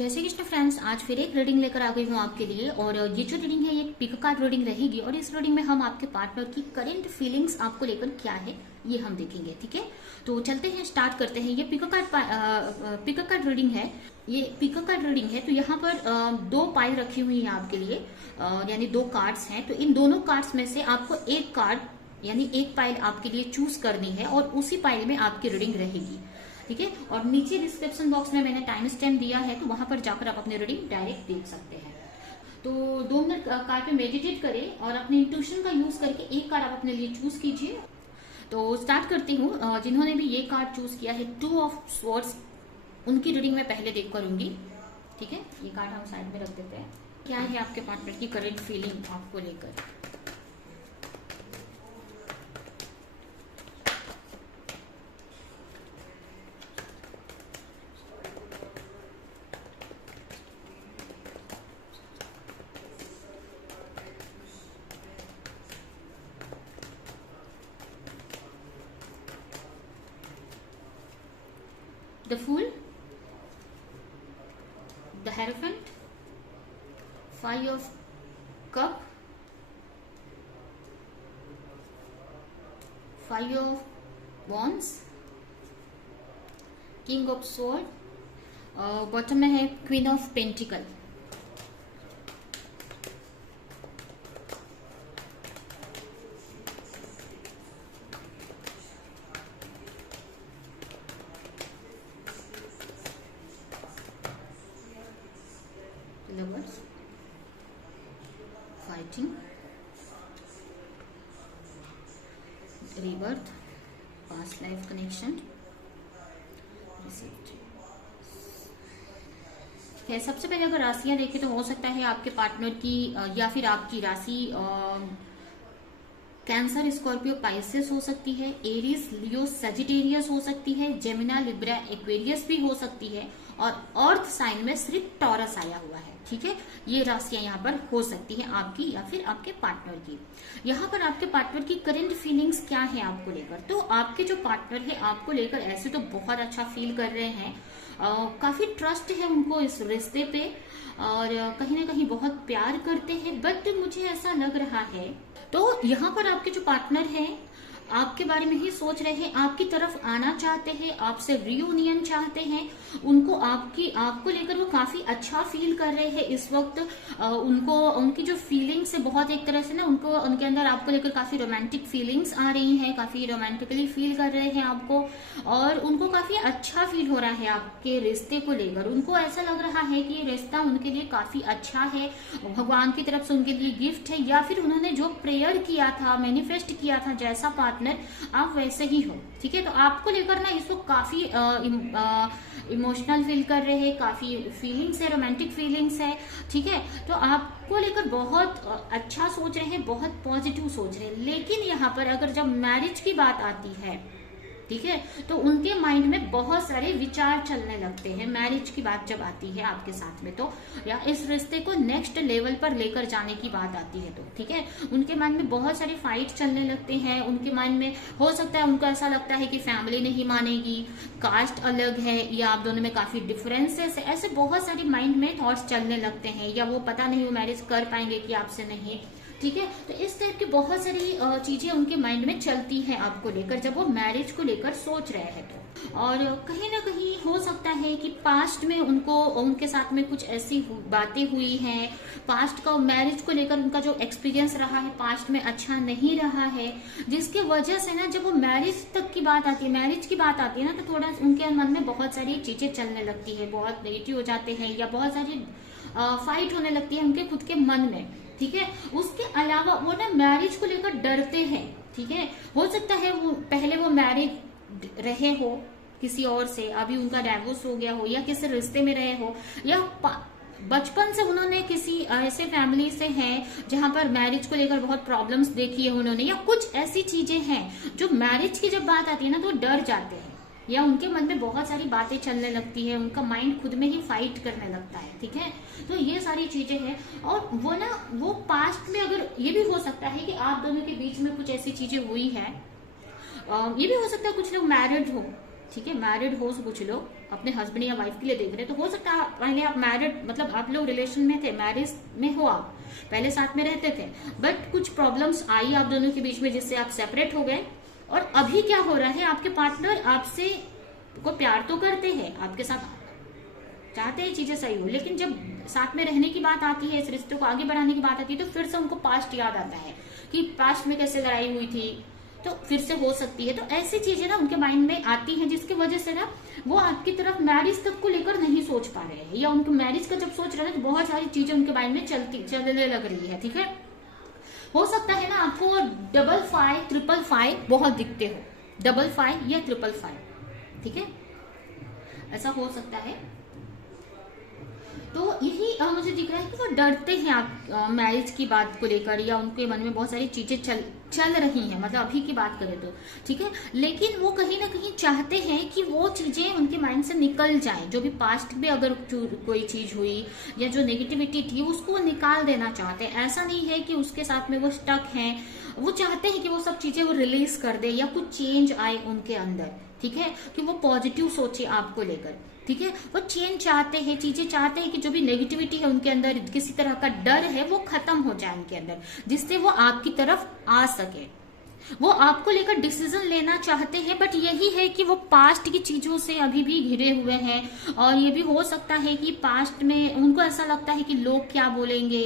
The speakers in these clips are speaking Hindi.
जय श्री कृष्ण फ्रेंड्स, आज फिर एक रीडिंग लेकर आ गई हूँ आपके लिए। और ये जो रीडिंग है ये पिक कार्ड रीडिंग रहेगी और इस रीडिंग में हम आपके पार्टनर की करंट फीलिंग्स आपको लेकर क्या है ये हम देखेंगे। ठीक है, तो चलते हैं, स्टार्ट करते हैं। ये पिक कार्ड रीडिंग है। ये पिक कार्ड रीडिंग है तो यहाँ पर दो पाई रखी हुई है आपके लिए, यानी दो कार्ड्स हैं। तो इन दोनों कार्ड्स में से आपको एक कार्ड यानी एक पाइल आपके लिए चूज करनी है और उसी पाइल में आपकी रीडिंग रहेगी। ठीक है, और नीचे डिस्क्रिप्शन बॉक्स में मैंने टाइम स्टैम्प दिया है, तो वहां पर जाकर आप अपनी रीडिंग डायरेक्ट देख सकते हैं। तो 2 मिनट कार्ड पे मेडिटेट करें और अपने इंट्यूशन का यूज करके एक कार्ड आप अपने लिए चूज कीजिए। तो स्टार्ट करती हूँ। जिन्होंने भी ये कार्ड चूज किया है 2 ऑफ स्वॉर्ड्स, उनकी रीडिंग मैं पहले देख करूंगी। ठीक है, ये कार्ड हम साइड में रख देते हैं। क्या है आपके पार्टनर की करंट फीलिंग आपको लेकर? The Fool, the Hierophant, 5 of Cup, 5 of Wands, King of Sword, bottom में है Queen of Pentacle। Lovers, fighting, rebirth, past life connection, received। सबसे पहले अगर राशियां देखें तो हो सकता है आपके पार्टनर की या फिर आपकी राशि कैंसर, स्कॉर्पियो, पाइसेस हो सकती है, एरीज, लियो, सजिटेरियस हो सकती है, जेमिना, लिब्रा, एक्वेरियस भी हो सकती है, और अर्थ साइन में सिर्फ टॉरस आया हुआ है। ठीक है, ये राशियां यहाँ पर हो सकती है आपकी या फिर आपके पार्टनर की। यहाँ पर आपके पार्टनर की करंट फीलिंग्स क्या है आपको लेकर? तो आपके जो पार्टनर है आपको लेकर ऐसे तो बहुत अच्छा फील कर रहे हैं, काफी ट्रस्ट है उनको इस रिश्ते पे और कहीं ना कहीं बहुत प्यार करते हैं। बट मुझे ऐसा लग रहा है तो यहाँ पर आपके जो पार्टनर हैं आपके बारे में ही सोच रहे हैं, आपकी तरफ आना चाहते हैं, आपसे रियूनियन चाहते हैं। आपको लेकर वो काफी अच्छा फील कर रहे हैं इस वक्त। उनकी जो फीलिंग्स है बहुत एक तरह से ना उनके अंदर आपको लेकर काफी रोमांटिक फीलिंग्स आ रही हैं, काफी रोमांटिकली फील कर रहे हैं आपको, और उनको काफी अच्छा फील हो रहा है आपके रिश्ते को लेकर। उनको ऐसा लग रहा है कि ये रिश्ता उनके लिए काफी अच्छा है, भगवान की तरफ से उनके लिए गिफ्ट है, या फिर उन्होंने जो प्रेयर किया था, मैनिफेस्ट किया था जैसा पार्टनर आप वैसे ही हो। ठीक है, तो आपको लेकर ना इसको काफी इमोशनल फील कर रहे हैं, काफी फीलिंग्स है, रोमांटिक फीलिंग्स है। ठीक है, तो आपको लेकर बहुत अच्छा सोच रहे हैं, बहुत पॉजिटिव सोच रहे हैं। लेकिन यहाँ पर अगर जब मैरिज की बात आती है, ठीक है, तो उनके माइंड में बहुत सारे विचार चलने लगते हैं मैरिज की बात जब आती है आपके साथ में, तो या इस रिश्ते को नेक्स्ट लेवल पर लेकर जाने की बात आती है तो ठीक है, उनके माइंड में बहुत सारे फाइट चलने लगते हैं। उनके माइंड में हो सकता है उनको ऐसा लगता है कि फैमिली नहीं मानेगी, कास्ट अलग है, या आप दोनों में काफी डिफरेंसेस है। ऐसे बहुत सारे माइंड में थॉट्स चलने लगते हैं, या वो पता नहीं वो मैरिज कर पाएंगे कि आपसे नहीं। ठीक है, तो इस टाइप की बहुत सारी चीजें उनके माइंड में चलती हैं आपको लेकर जब वो मैरिज को लेकर सोच रहे हैं तो। और कहीं ना कहीं हो सकता है कि पास्ट में उनके साथ में कुछ ऐसी बातें हुई हैं, पास्ट का मैरिज को लेकर उनका जो एक्सपीरियंस रहा है पास्ट में अच्छा नहीं रहा है, जिसकी वजह से ना जब वो मैरिज तक की बात आती है, मैरिज की बात आती है ना, तो थोड़ा उनके मन में बहुत सारी चीजें चलने लगती है, बहुत नेगेटिव हो जाते हैं, या बहुत सारी फाइट होने लगती है उनके खुद के मन में। ठीक है, उसके अलावा वो ना मैरिज को लेकर डरते हैं। ठीक है, हो सकता है पहले वो मैरिज रहे हो किसी और से, अभी उनका डाइवोर्स हो गया हो, या किसी रिश्ते में रहे हो, या बचपन से उन्होंने किसी ऐसे फैमिली से हैं जहां पर मैरिज को लेकर बहुत प्रॉब्लम्स देखी है उन्होंने, या कुछ ऐसी चीजें हैं जो मैरिज की जब बात आती है ना तो डर जाते हैं, या उनके मन में बहुत सारी बातें चलने लगती है, उनका माइंड खुद में ही फाइट करने लगता है। ठीक है, तो ये सारी चीजें हैं। और वो पास्ट में अगर ये भी हो सकता है कि आप दोनों के बीच में कुछ ऐसी चीजें हुई है, ये भी हो सकता है कुछ लोग मैरिड हो, ठीक है, मैरिड हो कुछ लोग अपने हस्बैंड या वाइफ के लिए देख रहे हैं, तो हो सकता है पहले आप मैरिड मतलब आप लोग रिलेशन में थे, मैरिज में हो, आप पहले साथ में रहते थे, बट कुछ प्रॉब्लम्स आई आप दोनों के बीच में जिससे आप सेपरेट हो गए। और अभी क्या हो रहा है, आपके पार्टनर आपसे को प्यार तो करते हैं, आपके साथ चाहते हैं चीजें सही हो, लेकिन जब साथ में रहने की बात आती है, इस रिश्ते को आगे बढ़ाने की बात आती है, तो फिर से उनको पास्ट याद आता है कि पास्ट में कैसे लड़ाई हुई थी, तो फिर से हो सकती है। तो ऐसी चीजें ना उनके माइंड में आती हैं जिसकी वजह से ना वो आपकी तरफ मैरिज तक को लेकर नहीं सोच पा रहे हैं, या उनको मैरिज का जब सोच रहे हैं तो बहुत सारी चीजें उनके माइंड में चलने लग रही है। ठीक है, हो सकता है ना आपको 55 555 बहुत दिखते हो, 55 या 555, ठीक है, ऐसा हो सकता है। तो यही मुझे दिख रहा है कि वो डरते हैं आप मैरिज की बात को लेकर, या उनके मन में बहुत सारी चीजें चल रही हैं, मतलब अभी की बात करें तो, ठीक है, लेकिन वो कहीं ना कहीं चाहते हैं कि वो चीजें उनके माइंड से निकल जाए, जो भी पास्ट में अगर कोई चीज हुई या जो नेगेटिविटी थी उसको वो निकाल देना चाहते हैं। ऐसा नहीं है कि उसके साथ में वो स्टक हैं, वो चाहते हैं कि वो सब चीजें वो रिलीज कर दे या कुछ चेंज आए उनके अंदर, ठीक है, कि वो पॉजिटिव सोचे आपको लेकर, ठीक है, वो चेंज चाहते हैं, चीजें चाहते हैं कि जो भी नेगेटिविटी है उनके अंदर, किसी तरह का डर है वो खत्म हो जाए उनके अंदर, जिससे वो आपकी तरफ आ सके। वो आपको लेकर डिसीजन लेना चाहते हैं, बट यही है कि वो पास्ट की चीजों से अभी भी घिरे हुए हैं, और ये भी हो सकता है कि पास्ट में उनको ऐसा लगता है कि लोग क्या बोलेंगे,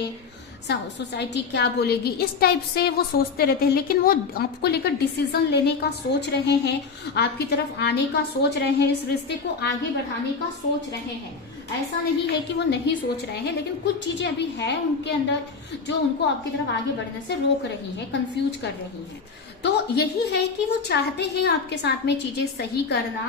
सोसाइटी क्या बोलेगी, इस टाइप से वो सोचते रहते हैं। लेकिन वो आपको लेकर डिसीजन लेने का सोच रहे हैं, आपकी तरफ आने का सोच रहे हैं, इस रिश्ते को आगे बढ़ाने का सोच रहे हैं। ऐसा नहीं है कि वो नहीं सोच रहे हैं, लेकिन कुछ चीजें अभी है उनके अंदर जो उनको आपकी तरफ आगे बढ़ने से रोक रही है, कंफ्यूज कर रही है। तो यही है कि वो चाहते हैं आपके साथ में चीजें सही करना,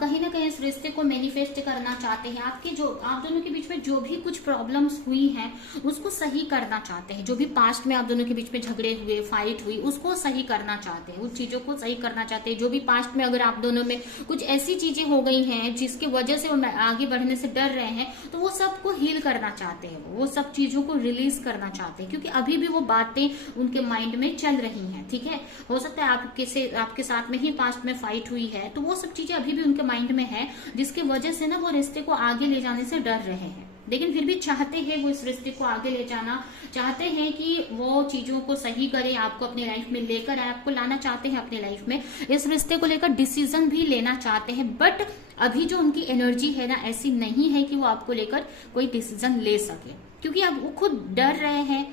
कहीं ना कहीं इस रिश्ते को मैनिफेस्ट करना चाहते हैं, आपके जो आप दोनों के बीच में जो भी कुछ प्रॉब्लम्स हुई हैं उसको सही करना चाहते हैं, जो भी पास्ट में आप दोनों के बीच में झगड़े हुए, फाइट हुई, उसको सही करना चाहते हैं, उस चीजों को सही करना चाहते हैं। जो भी पास्ट में अगर आप दोनों में कुछ ऐसी चीजें हो गई हैं जिसकी वजह से वो आगे बढ़ने से डर रहे हैं, तो वो सबको हील करना चाहते हैं, वो सब चीजों को रिलीज करना चाहते हैं, क्योंकि अभी भी वो बातें उनके माइंड में चल रही हैं। ठीक है, हो सकता है आपके साथ में ही पास्ट में फाइट हुई है, तो वो सब चीजें अभी भी उनके माइंड में है, जिसकी वजह से ना वो रिश्ते को आगे ले जाने से डर रहे हैं, लेकिन फिर भी चाहते हैं वो इस रिश्ते को आगे ले जाना, चाहते हैं कि वो चीजों को सही करें, आपको अपनी लाइफ में लेकर आए, आपको लाना चाहते हैं अपनी लाइफ में, इस रिश्ते को लेकर डिसीजन भी लेना चाहते हैं। बट अभी जो उनकी एनर्जी है ना, ऐसी नहीं है कि वो आपको लेकर कोई डिसीजन ले सके, क्योंकि अब वो खुद डर रहे हैं,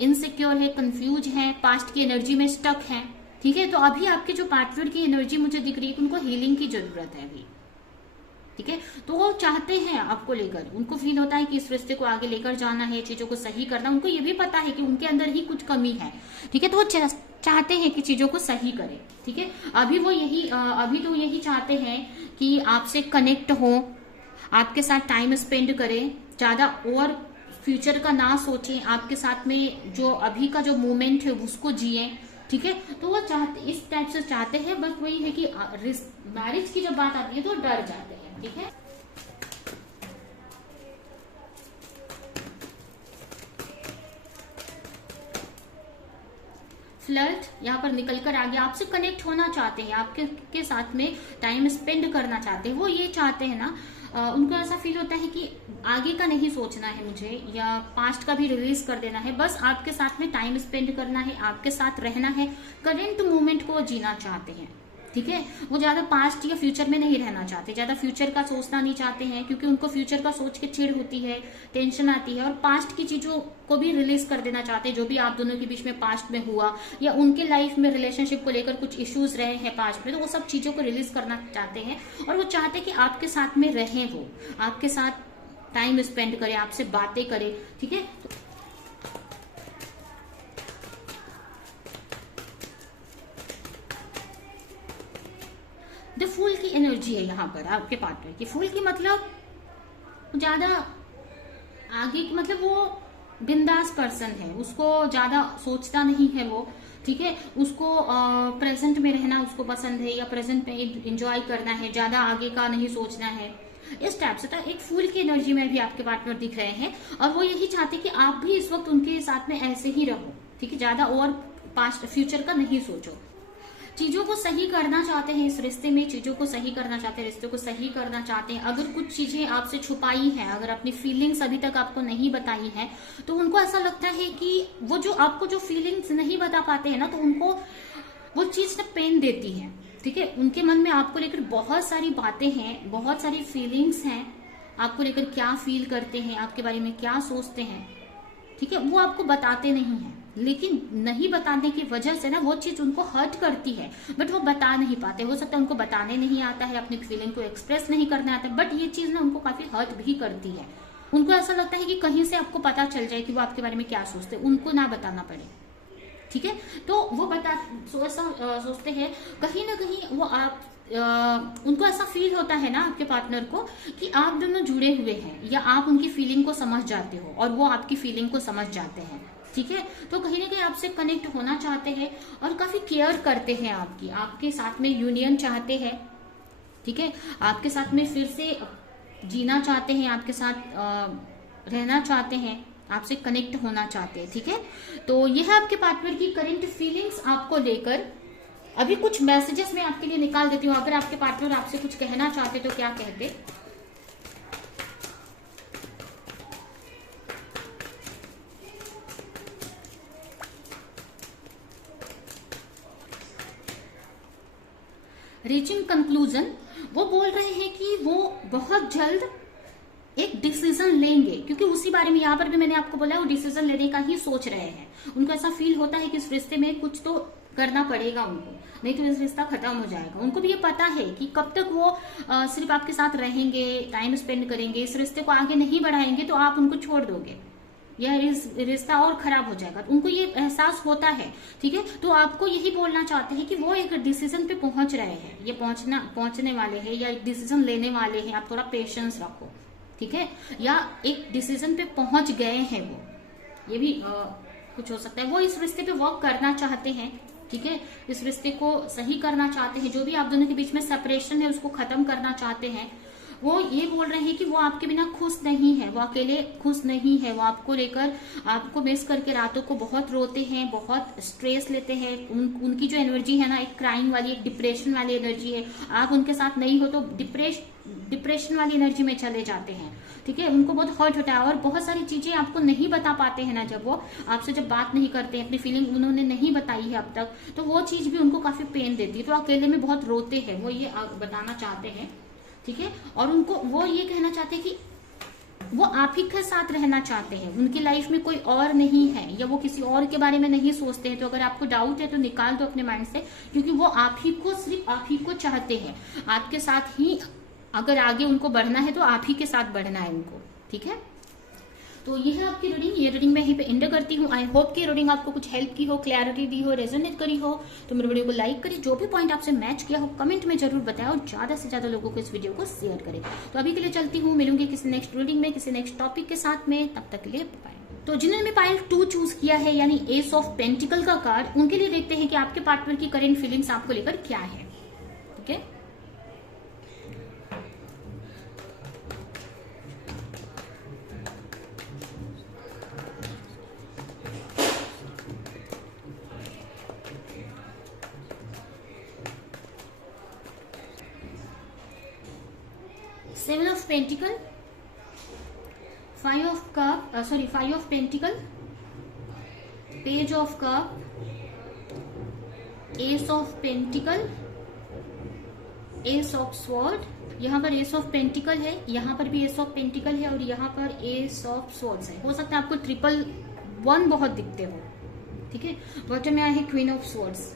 इनसिक्योर है, कंफ्यूज है, पास्ट की एनर्जी में स्टक है। ठीक है, तो अभी आपके जो पार्टनर की एनर्जी मुझे दिख रही है, उनको हीलिंग की जरूरत है अभी। ठीक है, तो वो चाहते हैं आपको लेकर, उनको फील होता है कि इस रिश्ते को आगे लेकर जाना है, चीजों को सही करना, उनको ये भी पता है कि उनके अंदर ही कुछ कमी है। ठीक है, तो वो चाहते हैं कि चीजों को सही करें। ठीक है, अभी तो यही चाहते हैं कि आपसे कनेक्ट हो, आपके साथ टाइम स्पेंड करें, ज्यादा और फ्यूचर का ना सोचें, आपके साथ में जो अभी का जो मोमेंट है उसको जिए। ठीक है, तो वो चाहते, इस टाइप से चाहते हैं। बस वही है कि मैरिज की जब बात आती है तो डर जाते हैं। ठीक है, फ्लर्ट यहाँ पर निकल कर आ गया, आपसे कनेक्ट होना चाहते हैं, आपके साथ में टाइम स्पेंड करना चाहते हैं। वो ये चाहते हैं ना, उनको ऐसा फील होता है कि आगे का नहीं सोचना है मुझे, या पास्ट का भी रिलीज कर देना है, बस आपके साथ में टाइम स्पेंड करना है, आपके साथ रहना है, करेंट मोमेंट को जीना चाहते हैं। ठीक है, वो ज्यादा पास्ट या फ्यूचर में नहीं रहना चाहते, ज्यादा फ्यूचर का सोचना नहीं चाहते हैं, क्योंकि उनको फ्यूचर का सोच के चिढ़ होती है, टेंशन आती है, और पास्ट की चीजों को भी रिलीज कर देना चाहते हैं, जो भी आप दोनों के बीच में पास्ट में हुआ, या उनके लाइफ में रिलेशनशिप को लेकर कुछ इश्यूज रहे हैं पास्ट में, तो वो सब चीजों को रिलीज करना चाहते हैं। और वो चाहते हैं कि आपके साथ में रहें, वो आपके साथ टाइम स्पेंड करें, आपसे बातें करें। ठीक है, द फूल की एनर्जी है यहाँ पर आपके पार्टनर की। फूल की मतलब ज्यादा आगे की, मतलब वो बिंदास पर्सन है, उसको ज्यादा सोचता नहीं है वो। ठीक है, उसको प्रेजेंट में रहना उसको पसंद है, या प्रेजेंट में एंजॉय करना है, ज्यादा आगे का नहीं सोचना है, इस टाइप से। तो एक फूल की एनर्जी में भी आपके पार्टनर दिख रहे हैं, और वो यही चाहते कि आप भी इस वक्त उनके साथ में ऐसे ही रहो। ठीक है, ज्यादा और पास्ट फ्यूचर का नहीं सोचो। चीजों को सही करना चाहते हैं, इस रिश्ते में चीजों को सही करना चाहते हैं, रिश्ते को सही करना चाहते हैं। अगर कुछ चीजें आपसे छुपाई हैं, अगर अपनी फीलिंग्स अभी तक आपको नहीं बताई है, तो उनको ऐसा लगता है कि वो जो आपको जो फीलिंग्स नहीं बता पाते हैं ना, तो उनको वो चीज ना पेन देती है। ठीक है, उनके मन में आपको लेकर बहुत सारी बातें हैं, बहुत सारी फीलिंग्स हैं, आपको लेकर क्या फील करते हैं, आपके बारे में क्या सोचते हैं। ठीक है, वो आपको बताते नहीं है, लेकिन नहीं बताने की वजह से ना वो चीज उनको हर्ट करती है, बट वो बता नहीं पाते। हो सकता है उनको बताने नहीं आता है, अपनी फीलिंग को एक्सप्रेस नहीं करना आता है, बट ये चीज ना उनको काफी हर्ट भी करती है। उनको ऐसा लगता है कि कहीं से आपको पता चल जाए कि वो आपके बारे में क्या सोचते हैं, उनको ना बताना पड़े। ठीक है, तो वो सोचते हैं कहीं ना कहीं वो उनको ऐसा फील होता है ना आपके पार्टनर को कि आप दोनों जुड़े हुए हैं, या आप उनकी फीलिंग को समझ जाते हो और वो आपकी फीलिंग को समझ जाते हैं। ठीक है, तो कहीं ना कहीं आपसे कनेक्ट होना चाहते हैं और काफी केयर करते हैं आपकी, आपके साथ में यूनियन चाहते हैं। ठीक है, आपके साथ में फिर से जीना चाहते हैं, आपके साथ रहना चाहते हैं, आपसे कनेक्ट होना चाहते हैं। ठीक है, तो यह है आपके पार्टनर की करंट फीलिंग्स आपको लेकर। अभी कुछ मैसेजेस मैं आपके लिए निकाल देती हूँ, अगर आपके पार्टनर आपसे कुछ कहना चाहते तो क्या कहते। रीचिंग कंक्लूजन, वो बोल रहे हैं कि वो बहुत जल्द एक डिसीजन लेंगे, क्योंकि उसी बारे में यहाँ पर भी मैंने आपको बोला वो डिसीजन लेने का ही सोच रहे हैं। उनको ऐसा फील होता है कि इस रिश्ते में कुछ तो करना पड़ेगा उनको, नहीं तो इस रिश्ता खत्म हो जाएगा। उनको भी ये पता है कि कब तक वो सिर्फ आपके साथ रहेंगे, टाइम स्पेंड करेंगे, इस रिश्ते को आगे नहीं बढ़ाएंगे तो आप उनको छोड़ दोगे, यह रिश्ता और खराब हो जाएगा। उनको ये एहसास होता है। ठीक है, तो आपको यही बोलना चाहते हैं कि वो एक डिसीजन पे पहुंच रहे हैं, ये पहुंचने वाले हैं, या एक डिसीजन लेने वाले हैं। आप थोड़ा पेशेंस रखो। ठीक है, या एक डिसीजन पे पहुंच गए हैं वो, ये भी कुछ हो सकता है। वो इस रिश्ते पे वर्क करना चाहते हैं। ठीक है, इस रिश्ते को सही करना चाहते हैं, जो भी आप दोनों के बीच में सेपरेशन है उसको खत्म करना चाहते हैं। वो ये बोल रहे हैं कि वो आपके बिना खुश नहीं है, वो अकेले खुश नहीं है, वो आपको लेकर, आपको मिस करके रातों को बहुत रोते हैं, बहुत स्ट्रेस लेते हैं। उनकी जो एनर्जी है ना, एक क्राइम वाली, एक डिप्रेशन वाली एनर्जी है। आप उनके साथ नहीं हो तो डिप्रेशन वाली एनर्जी में चले जाते हैं। ठीक है, उनको बहुत हर्ट होता है और बहुत सारी चीजें आपको नहीं बता पाते हैं ना, जब वो आपसे जब बात नहीं करते हैं, अपनी फीलिंग उन्होंने नहीं बताई है अब तक, तो वो चीज भी उनको काफी पेन देती है। तो अकेले में बहुत रोते हैं, वो ये बताना चाहते हैं। ठीक है, और उनको वो ये कहना चाहते हैं कि वो आप ही के साथ रहना चाहते हैं, उनकी लाइफ में कोई और नहीं है, या वो किसी और के बारे में नहीं सोचते हैं। तो अगर आपको डाउट है तो निकाल दो अपने माइंड से, क्योंकि वो आप ही को, सिर्फ आप ही को चाहते हैं, आपके साथ ही। अगर आगे उनको बढ़ना है तो आप ही के साथ बढ़ना है उनको। ठीक है, तो ये है आपकी रीडिंग। ये रीडिंग मैं यहीं पे एंड करती हूँ। आई होप कि रीडिंग आपको कुछ हेल्प की हो, क्लैरिटी दी हो, रेजोनेट करी हो। तो मेरे वीडियो को लाइक करिए, जो भी पॉइंट आपसे मैच किया हो कमेंट में जरूर बताएं, और ज्यादा से ज्यादा लोगों को इस वीडियो को शेयर करें। तो अभी के लिए चलती हूँ, मिलूंगी किसी नेक्स्ट रीडिंग में, किसी नेक्स्ट टॉपिक के साथ में। तब तक के लिए बाय। तो जिन्होंने पाइल 2 चूज किया है, यानी एस ऑफ पेंटिकल का कार्ड, उनके लिए देखते हैं कि आपके पार्टनर की करेंट फीलिंग्स आपको लेकर क्या है। ठीक है, Seven of Pentacle, Five of Cup, Five of Pentacle, Page of Cup, Ace of Pentacle, Ace of Sword। यहाँ पर Ace of Pentacle है, यहाँ पर भी Ace of Pentacle है, और यहाँ पर Ace of Swords है। हो सकता है आपको 111 बहुत दिखते हो। ठीक है, बॉटम में आया है Queen of Swords।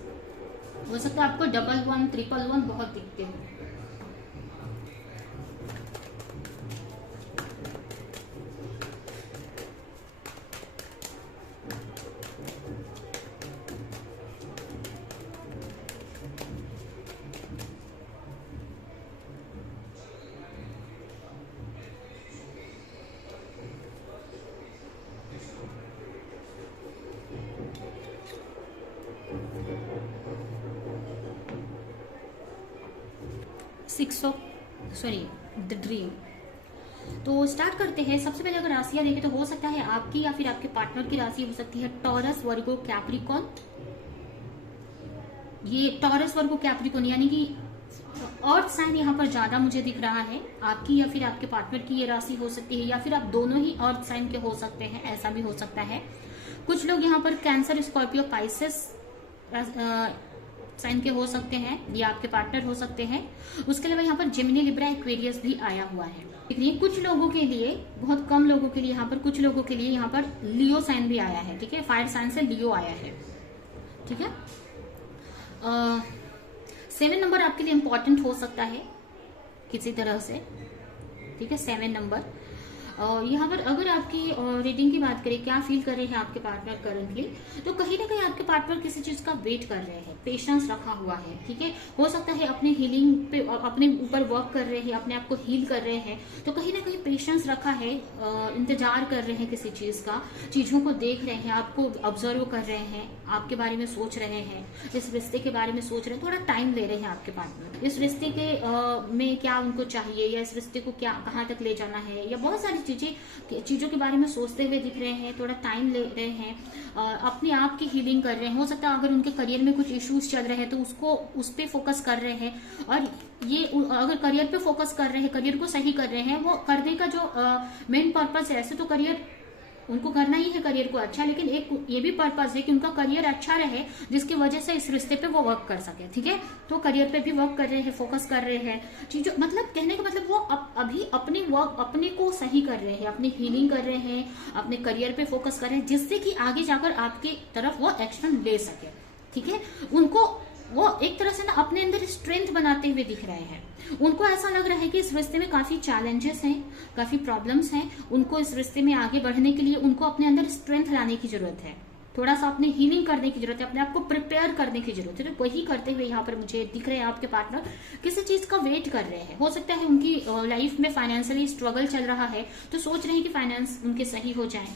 हो सकता है आपको 1111, 111 बहुत दिखते हो। The dream. तो स्टार्ट करते हैं। सबसे पहले अगर राशियां देखें तो हो सकता है आपकी या फिर आपके पार्टनर की राशि हो सकती है टॉरस, वर्गो, कैप्रिकॉन, ये टॉरस वर्गो कैप्रिकॉर्न यानी कि अर्थ साइन यहाँ पर ज्यादा मुझे दिख रहा है, आपकी या फिर आपके पार्टनर की ये राशि हो सकती है, या फिर आप दोनों ही अर्थ साइन के हो सकते हैं, ऐसा भी हो सकता है। कुछ लोग यहाँ पर कैंसर, स्कॉर्पियो, पाइसेस साइन के हो सकते हैं, या आपके पार्टनर हो सकते हैं। उसके अलावा यहाँ पर जेमिनी, लिब्रा, एक्वेरियस भी आया हुआ है। देखिए कुछ लोगों के लिए, बहुत कम लोगों के लिए यहाँ पर, कुछ लोगों के लिए यहाँ पर लियो साइन भी आया है। ठीक है, फायर साइन से लियो आया है। ठीक है, 7 नंबर आपके लिए इंपॉर्टेंट हो सकता है किसी तरह से। ठीक है, 7 नंबर। यहाँ पर अगर आपकी रीडिंग की बात करें, क्या फील कर रहे हैं आपके पार्टनर करंटली, तो कहीं ना कहीं आपके पार्टनर किसी चीज का वेट कर रहे हैं, पेशेंस रखा हुआ है। ठीक है, हो सकता है अपने हीलिंग पे, अपने ऊपर वर्क कर रहे हैं, अपने आप को हील कर रहे हैं, तो कहीं ना कहीं पेशेंस रखा है, इंतजार कर रहे हैं किसी चीज का, चीजों को देख रहे हैं, आपको ऑब्जर्व कर रहे हैं, आपके बारे में सोच रहे हैं, इस रिश्ते के बारे में सोच रहे हैं, थोड़ा टाइम ले रहे हैं आपके पार्टनर। इस रिश्ते के में क्या उनको चाहिए, या इस रिश्ते को क्या कहाँ तक ले जाना है, या बहुत सारी चीजों के बारे में सोचते हुए दिख रहे हैं, थोड़ा टाइम ले रहे हैं, अपने आप की हीलिंग कर रहे हैं। हो सकता है अगर उनके करियर में कुछ इश्यूज चल रहे हैं तो उसको उस पे फोकस कर रहे हैं, और ये अगर करियर पे फोकस कर रहे हैं, करियर को सही कर रहे हैं, वो करने का जो मेन पर्पस है, ऐसे तो करियर उनको करना ही है, करियर को अच्छा, लेकिन एक ये भी पर्पस है कि उनका करियर अच्छा रहे, जिसकी वजह से इस रिश्ते पे वो वर्क कर सके। ठीक है, तो करियर पे भी वर्क कर रहे हैं, फोकस कर रहे हैं चीजों, मतलब कहने का मतलब वो अभी अपने वर्क, अपने को सही कर रहे हैं, अपनी हीलिंग कर रहे हैं, अपने करियर पे फोकस कर रहे हैं, जिससे कि आगे जाकर आपकी तरफ वो एक्शन ले सके। ठीक है, उनको वो एक तरह से ना अपने अंदर स्ट्रेंथ बनाते हुए दिख रहे हैं। उनको ऐसा लग रहा है कि इस रिश्ते में काफी चैलेंजेस हैं, काफी प्रॉब्लम्स हैं, उनको इस रिश्ते में आगे बढ़ने के लिए उनको अपने अंदर स्ट्रेंथ लाने की जरूरत है, थोड़ा सा अपने हीलिंग करने की जरूरत है, अपने आप को प्रिपेयर करने की जरूरत है। तो वही करते हुए यहाँ पर मुझे दिख रहे हैं आपके पार्टनर किसी चीज का वेट कर रहे हैं। हो सकता है उनकी लाइफ में फाइनेंशियली स्ट्रगल चल रहा है, तो सोच रहे हैं कि फाइनेंस उनके सही हो जाए।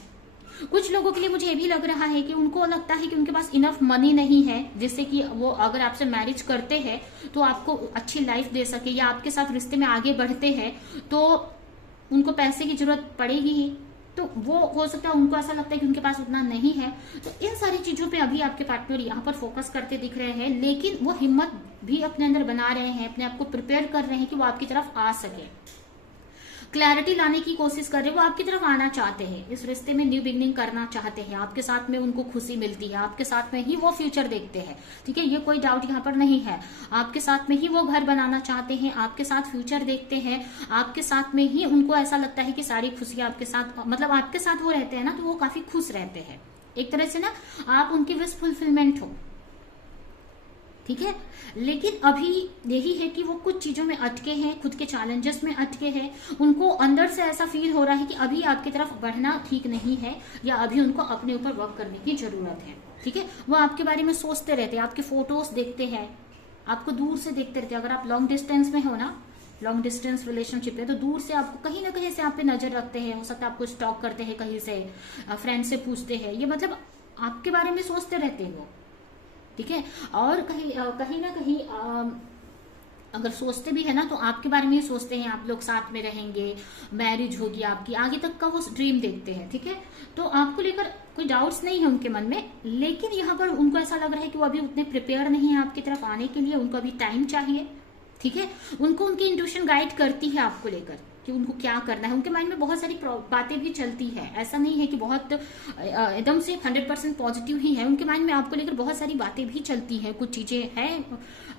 कुछ लोगों के लिए मुझे ये भी लग रहा है कि उनको लगता है कि उनके पास इनफ मनी नहीं है, जिससे कि वो अगर आपसे मैरिज करते हैं तो आपको अच्छी लाइफ दे सके, या आपके साथ रिश्ते में आगे बढ़ते हैं तो उनको पैसे की जरूरत पड़ेगी ही। तो वो हो सकता है उनको ऐसा लगता है कि उनके पास उतना नहीं है। तो इन सारी चीजों पे अभी आपके पार्टनर यहाँ पर फोकस करते दिख रहे हैं, लेकिन वो हिम्मत भी अपने अंदर बना रहे हैं, अपने आप को प्रिपेयर कर रहे हैं कि वो आपकी तरफ आ सके, क्लैरिटी लाने की कोशिश कर रहे हैं, वो आपकी तरफ आना चाहते हैं, इस रिश्ते में न्यू बिगनिंग करना चाहते हैं, आपके साथ में उनको खुशी मिलती है, आपके साथ में ही वो फ्यूचर देखते हैं। ठीक है, ये कोई डाउट यहाँ पर नहीं है, आपके साथ में ही वो घर बनाना चाहते हैं, आपके साथ फ्यूचर देखते हैं, आपके साथ में ही उनको ऐसा लगता है कि सारी खुशियां आपके साथ, मतलब आपके साथ वो रहते हैं ना, तो वो काफी खुश रहते हैं, एक तरह से ना आप उनकी विश फुलफिलमेंट हो। ठीक है, लेकिन अभी यही है कि वो कुछ चीजों में अटके हैं, खुद के चैलेंजेस में अटके हैं, उनको अंदर से ऐसा फील हो रहा है कि अभी आपकी तरफ बढ़ना ठीक नहीं है, या अभी उनको अपने ऊपर वर्क करने की जरूरत है। ठीक है, वो आपके बारे में सोचते रहते हैं, आपके फोटोज देखते हैं, आपको दूर से देखते रहते हैं। अगर आप लॉन्ग डिस्टेंस में हो ना, लॉन्ग डिस्टेंस रिलेशनशिप है, तो दूर से आपको कहीं ना कहीं से आप पे नजर रखते हैं, हो सकता है आपको स्टॉक करते हैं, कहीं से फ्रेंड से पूछते हैं, ये मतलब आपके बारे में सोचते रहते हैं वो। ठीक है, और कहीं ना कहीं अगर सोचते भी है ना, तो आपके बारे में ही सोचते हैं, आप लोग साथ में रहेंगे, मैरिज होगी आपकी, आगे तक का वो ड्रीम देखते हैं। ठीक है, तो आपको लेकर कोई डाउट्स नहीं है उनके मन में, लेकिन यहाँ पर उनको ऐसा लग रहा है कि वो अभी उतने प्रिपेयर नहीं है आपकी तरफ आने के लिए, उनको अभी टाइम चाहिए। ठीक है, उनको उनकी इंट्यूशन गाइड करती है आपको लेकर कि उनको क्या करना है। उनके माइंड में बहुत सारी बातें भी चलती है, ऐसा नहीं है कि बहुत एकदम से 100% पॉजिटिव ही है, उनके माइंड में आपको लेकर बहुत सारी बातें भी चलती है, कुछ चीजें हैं,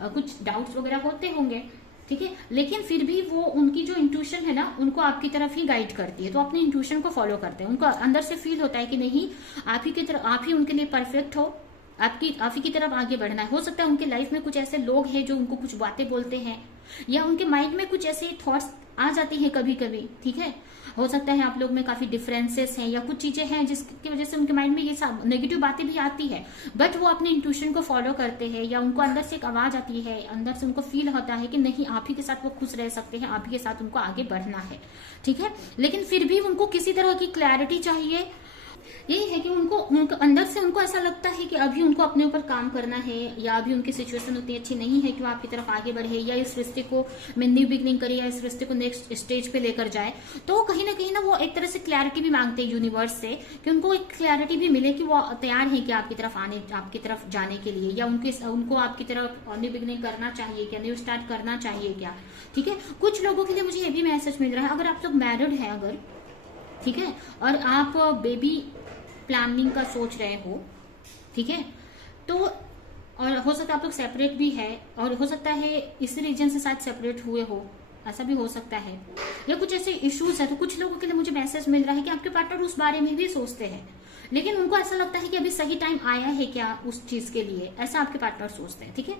कुछ डाउट्स वगैरह होते होंगे। ठीक है, लेकिन फिर भी वो उनकी जो इंट्यूशन है ना, उनको आपकी तरफ ही गाइड करती है, तो अपनी इंट्यूशन को फॉलो करते हैं। उनको अंदर से फील होता है कि नहीं, आप ही की तरफ, आप ही उनके लिए परफेक्ट हो, आप ही की तरफ आगे बढ़ना है। हो सकता है उनके लाइफ में कुछ ऐसे लोग हैं जो उनको कुछ बातें बोलते हैं, या उनके माइंड में कुछ ऐसे थॉट्स आ जाती है कभी कभी। ठीक है, हो सकता है आप लोग में काफी डिफरेंसेस हैं, या कुछ चीजें हैं जिसकी वजह से उनके माइंड में ये सब नेगेटिव बातें भी आती है, बट वो अपने इंट्यूशन को फॉलो करते हैं, या उनको अंदर से एक आवाज आती है, अंदर से उनको फील होता है कि नहीं, आप ही के साथ वो खुश रह सकते हैं, आप ही के साथ उनको आगे बढ़ना है। ठीक है, लेकिन फिर भी उनको किसी तरह की क्लैरिटी चाहिए, यही है कि उनको अंदर से उनको ऐसा लगता है कि अभी उनको अपने ऊपर काम करना है, या अभी उनकी सिचुएशन उतनी अच्छी नहीं है कि वो आपकी तरफ आगे बढ़े, या इस रिश्ते को में न्यू बिगनिंग करे, या इस रिश्ते को नेक्स्ट स्टेज पे लेकर जाए। तो कहीं ना वो एक तरह से क्लैरिटी भी मांगते हैं यूनिवर्स से, कि उनको एक क्लैरिटी भी मिले कि वो तैयार है कि आपकी तरफ जाने के लिए, या उनको आपकी तरफ न्यू बिगनिंग करना चाहिए क्या, न्यू स्टार्ट करना चाहिए क्या। ठीक है, कुछ लोगों के लिए मुझे ये भी मैसेज मिल रहा है, अगर आप लोग मैरिड हैं अगर, ठीक है, और आप बेबी प्लानिंग का सोच रहे हो, ठीक है, तो और हो सकता है आप लोग सेपरेट भी है, और हो सकता है इस रीजन से शायद सेपरेट हुए हो, ऐसा भी हो सकता है, या कुछ ऐसे इश्यूज है। तो कुछ लोगों के लिए मुझे मैसेज मिल रहा है कि आपके पार्टनर उस बारे में भी सोचते हैं, लेकिन उनको ऐसा लगता है कि अभी सही टाइम आया है क्या उस चीज के लिए, ऐसा आपके पार्टनर सोचते हैं। ठीक है,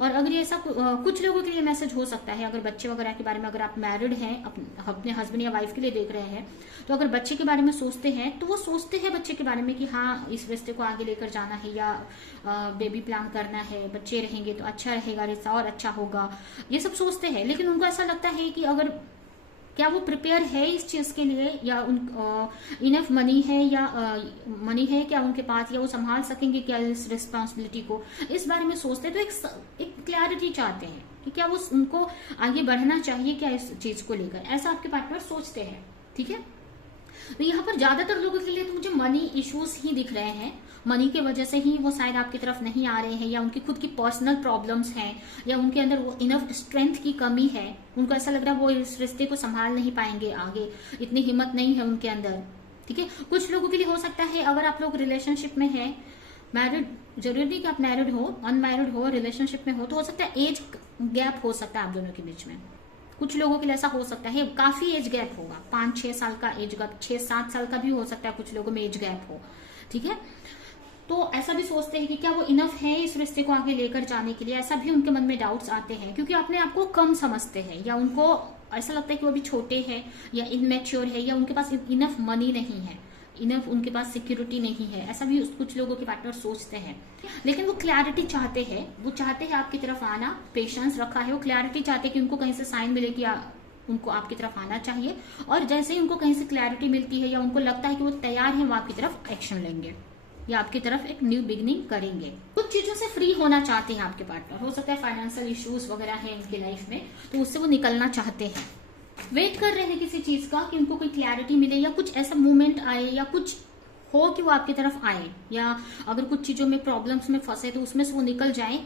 और अगर ये ऐसा कुछ लोगों के लिए मैसेज हो सकता है, अगर बच्चे वगैरह के बारे में, अगर आप मैरिड हैं, अपने हस्बैंड या वाइफ के लिए देख रहे हैं, तो अगर बच्चे के बारे में सोचते हैं तो वो सोचते हैं बच्चे के बारे में कि हाँ इस रिश्ते को आगे लेकर जाना है, या बेबी प्लान करना है, बच्चे रहेंगे तो अच्छा रहेगा, रिश्ता और अच्छा होगा, ये सब सोचते हैं। लेकिन उनको ऐसा लगता है कि अगर क्या वो प्रिपेयर है इस चीज के लिए, या इनफ मनी है, या मनी है क्या उनके पास, या वो संभाल सकेंगे क्या इस रिस्पॉन्सिबिलिटी को, इस बारे में सोचते हैं। तो एक क्लैरिटी चाहते हैं कि क्या वो उनको आगे बढ़ना चाहिए क्या इस चीज को लेकर, ऐसा आपके पार्टनर सोचते हैं। ठीक है, तो यहाँ पर ज्यादातर लोगों के लिए तो मुझे मनी इश्यूज ही दिख रहे हैं, मनी के वजह से ही वो शायद आपकी तरफ नहीं आ रहे हैं, या उनकी खुद की पर्सनल प्रॉब्लम्स हैं, या उनके अंदर वो इनफ स्ट्रेंथ की कमी है, उनको ऐसा लग रहा है वो इस रिश्ते को संभाल नहीं पाएंगे आगे, इतनी हिम्मत नहीं है उनके अंदर। ठीक है, कुछ लोगों के लिए हो सकता है अगर आप लोग रिलेशनशिप में है, मैरिड, जरूरी नहीं कि आप मैरिड हो, अनमैरिड हो, रिलेशनशिप में हो, तो हो सकता है एज गैप हो सकता है आप दोनों के बीच में। कुछ लोगों के लिए ऐसा हो सकता है, काफी एज गैप होगा, 5-6 साल का एज गैप, 6-7 साल का भी हो सकता है कुछ लोगों में एज गैप हो। ठीक है, तो ऐसा भी सोचते हैं कि क्या वो इनफ है इस रिश्ते को आगे लेकर जाने के लिए, ऐसा भी उनके मन में डाउट्स आते हैं, क्योंकि अपने आप को कम समझते हैं, या उनको ऐसा लगता है कि वो अभी छोटे हैं, या इनमेच्योर है, या उनके पास इनफ मनी नहीं है, इनफ उनके पास सिक्योरिटी नहीं है, ऐसा भी कुछ लोगों के पार्टनर सोचते हैं। लेकिन वो क्लैरिटी चाहते हैं, वो चाहते हैं आपकी तरफ आना, पेशेंस रखा है, वो क्लैरिटी चाहते हैं कि उनको कहीं से साइन मिले कि उनको आपकी तरफ आना चाहिए, और जैसे ही उनको कहीं से क्लैरिटी मिलती है, या उनको लगता है कि वो तैयार है, वो आपकी तरफ एक्शन लेंगे, या आपकी तरफ एक न्यू बिगनिंग करेंगे। कुछ चीजों से फ्री होना चाहते हैं आपके पार्टनर, हो सकता है फाइनेंशियल इश्यूज वगैरह है उनकी लाइफ में, तो उससे वो निकलना चाहते हैं, वेट कर रहे हैं किसी चीज का कि उनको कोई क्लैरिटी मिले, या कुछ ऐसा मूवमेंट आए, या कुछ हो कि वो आपकी तरफ आए, या अगर कुछ चीजों में प्रॉब्लम्स में फंसे तो उसमें से वो निकल जाए।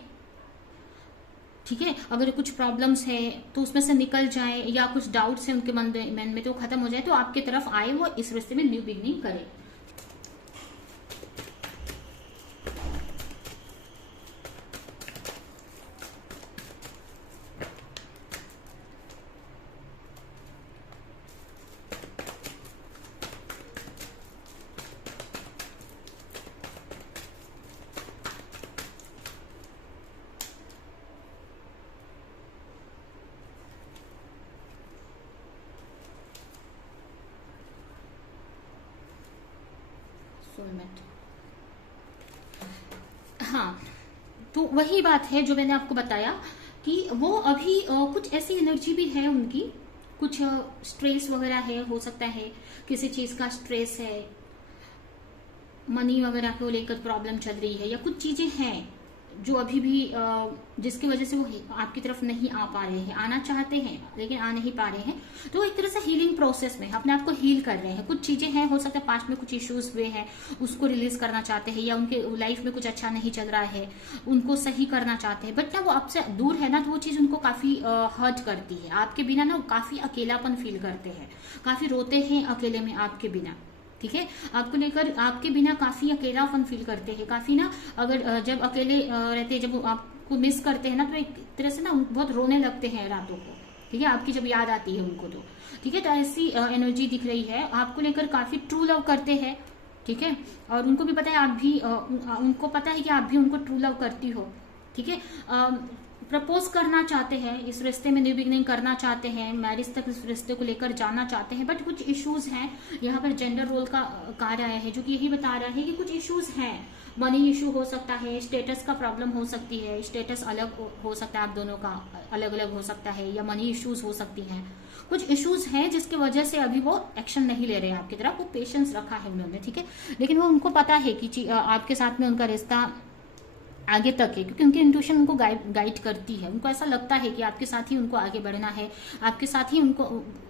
ठीक है, अगर कुछ प्रॉब्लम्स है तो उसमें से निकल जाए, या कुछ डाउट्स है उनके मन में तो खत्म हो जाए, तो आपकी तरफ आए, वो इस रिश्ते में न्यू बिगनिंग करे। सोलमेट, हाँ, तो वही बात है जो मैंने आपको बताया कि वो अभी कुछ ऐसी एनर्जी भी है उनकी, कुछ स्ट्रेस वगैरह है, हो सकता है किसी चीज का स्ट्रेस है, मनी वगैरह को लेकर प्रॉब्लम चल रही है, या कुछ चीजें हैं जो अभी भी जिसकी वजह से वो आपकी तरफ नहीं आ पा रहे हैं, आना चाहते हैं लेकिन आ नहीं पा रहे हैं। तो एक तरह से हीलिंग प्रोसेस में अपने आप को हील कर रहे हैं। कुछ चीजें हैं, हो सकता है पास्ट में कुछ इश्यूज हुए हैं, उसको रिलीज करना चाहते हैं, या उनके लाइफ में कुछ अच्छा नहीं चल रहा है, उनको सही करना चाहते हैं, बट ना वो आपसे दूर है ना, तो वो चीज उनको काफी हर्ट करती है। आपके बिना ना काफी अकेलापन फील करते हैं, काफी रोते हैं अकेले में आपके बिना। ठीक है, आपको लेकर आपके बिना काफी अकेलापन फील करते हैं, काफी ना, अगर जब अकेले रहते हैं, जब आपको मिस करते हैं ना, तो एक तरह से ना बहुत रोने लगते हैं रातों को। ठीक है, आपकी जब याद आती है उनको तो। ठीक है, तो ऐसी एनर्जी दिख रही है, आपको लेकर काफी ट्रू लव करते हैं। ठीक है, और उनको भी पता है आप भी उनको पता है कि आप भी उनको ट्रू लव करती हो। ठीक है, प्रपोज करना चाहते हैं, इस रिश्ते में न्यू बिगिनिंग करना चाहते हैं, मैरिज तक इस रिश्ते को लेकर जाना चाहते हैं, बट कुछ इश्यूज हैं। यहाँ पर जेंडर रोल का कार्य आया है जो कि यही बता रहा है कि कुछ इश्यूज हैं। मनी इशू हो सकता है, स्टेटस का प्रॉब्लम हो सकती है, स्टेटस अलग हो सकता है, आप दोनों का अलग अलग हो सकता है, या मनी इश्यूज हो सकती हैं। कुछ इश्यूज हैं जिसकी वजह से अभी वो एक्शन नहीं ले रहे हैं आपकी तरफ, वो पेशेंस रखा है उन्होंने, ठीक है। लेकिन वो उनको पता है कि आपके साथ में उनका रिश्ता आगे तक है, क्योंकि उनकी इंट्यूशन उनको गाइड करती है। उनको ऐसा लगता है कि आपके साथ ही उनको आगे बढ़ना है, आपके साथ ही उनको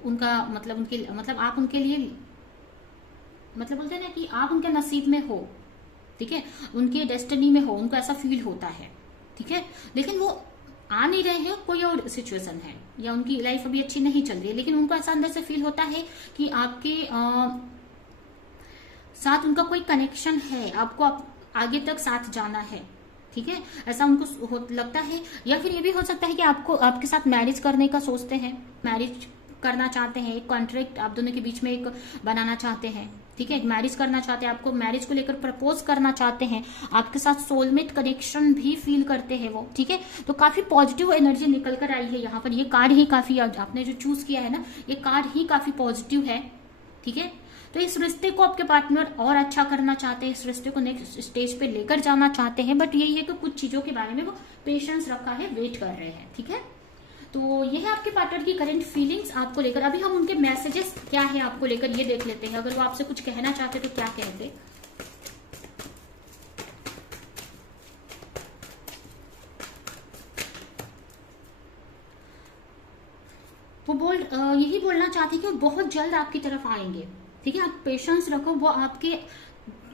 उनका मतलब आप उनके लिए मतलब बोलते हैं ना कि आप उनके नसीब में हो, ठीक है, उनके डेस्टिनी में हो, उनको ऐसा फील होता है, ठीक है। लेकिन वो आ नहीं रहे हैं, कोई और सिचुएशन है या उनकी लाइफ अभी अच्छी नहीं चल रही है, लेकिन उनको ऐसा अंदर से फील होता है कि आपके साथ उनका कोई कनेक्शन है, आपको आगे तक साथ जाना है, ठीक है, ऐसा उनको लगता है। या फिर ये भी हो सकता है कि आपके साथ मैरिज करने का सोचते हैं, मैरिज करना चाहते हैं, एक कॉन्ट्रैक्ट आप दोनों के बीच में एक बनाना चाहते हैं, ठीक है, मैरिज करना चाहते हैं, आपको मैरिज को लेकर प्रपोज करना चाहते हैं, आपके साथ सोलमेट कनेक्शन भी फील करते हैं वो, ठीक है। तो काफी पॉजिटिव एनर्जी निकल कर आई है यहाँ पर। ये कार्ड ही काफी, आपने जो चूज किया है ना, ये कार्ड ही काफी पॉजिटिव है, ठीक है। तो इस रिश्ते को आपके पार्टनर और अच्छा करना चाहते हैं, इस रिश्ते को नेक्स्ट स्टेज पे लेकर जाना चाहते हैं, बट यही है कि कुछ चीजों के बारे में वो पेशेंस रखा है, वेट कर रहे हैं, ठीक है। तो ये है आपके पार्टनर की करंट फीलिंग्स आपको लेकर। अभी हम उनके मैसेजेस क्या है आपको लेकर ये देख लेते हैं। अगर वो आपसे कुछ कहना चाहते तो क्या कहते। वो यही बोलना चाहते हैं कि वो बहुत जल्द आपकी तरफ आएंगे, ठीक है। आप पेशेंस रखो, वो आपके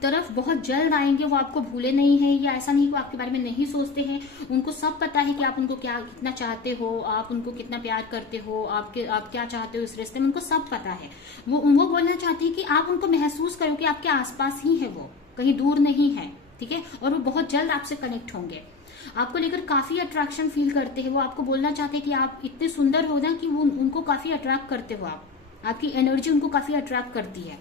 तरफ बहुत जल्द आएंगे, वो आपको भूले नहीं है, या ऐसा नहीं कि वो आपके बारे में नहीं सोचते हैं। उनको सब पता है कि आप उनको कितना चाहते हो, आप उनको कितना प्यार करते हो, आप क्या चाहते हो इस रिश्ते में, उनको सब पता है। वो बोलना चाहते हैं कि आप उनको महसूस करो कि आपके आसपास ही है, वो कहीं दूर नहीं है, ठीक है। और वो बहुत जल्द आपसे कनेक्ट होंगे, आपको लेकर काफी अट्रैक्शन फील करते हैं। वो आपको बोलना चाहते हैं कि आप इतने सुंदर हो ना कि वो उनको काफी अट्रैक्ट करते हो, आपकी एनर्जी उनको काफी अट्रैक्ट करती है,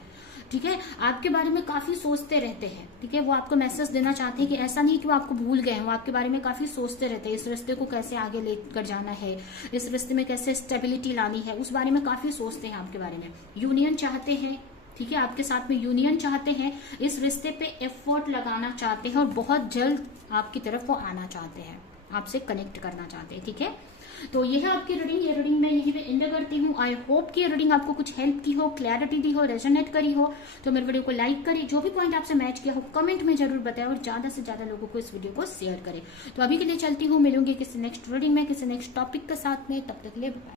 ठीक है। आपके बारे में काफी सोचते रहते हैं, ठीक है। वो आपको मैसेज देना चाहते हैं कि ऐसा नहीं कि वो आपको भूल गए हैं, वो आपके बारे में काफी सोचते रहते हैं। इस रिश्ते को कैसे आगे लेकर जाना है, इस रिश्ते में कैसे स्टेबिलिटी लानी है, उस बारे में काफी सोचते हैं आपके बारे में। यूनियन चाहते हैं, ठीक है, आपके साथ में यूनियन चाहते हैं, इस रिश्ते पे एफर्ट लगाना चाहते हैं, और बहुत जल्द आपकी तरफ वो आना चाहते हैं, आपसे कनेक्ट करना चाहते हैं, ठीक है। तो ये है आपकी रीडिंग। ये रीडिंग मैं यहीं पे एंड करती हूँ। आई होप कि ये रीडिंग आपको कुछ हेल्प की हो, क्लैरिटी दी हो, रेजोनेट करी हो। तो मेरे वीडियो को लाइक करें, जो भी पॉइंट आपसे मैच किया हो कमेंट में जरूर बताएं, और ज्यादा से ज्यादा लोगों को इस वीडियो को शेयर करें। तो अभी के लिए चलती हूँ, मिलूंगी किसी नेक्स्ट रीडिंग में, किसी नेक्स्ट टॉपिक के साथ में। तब तक के लिए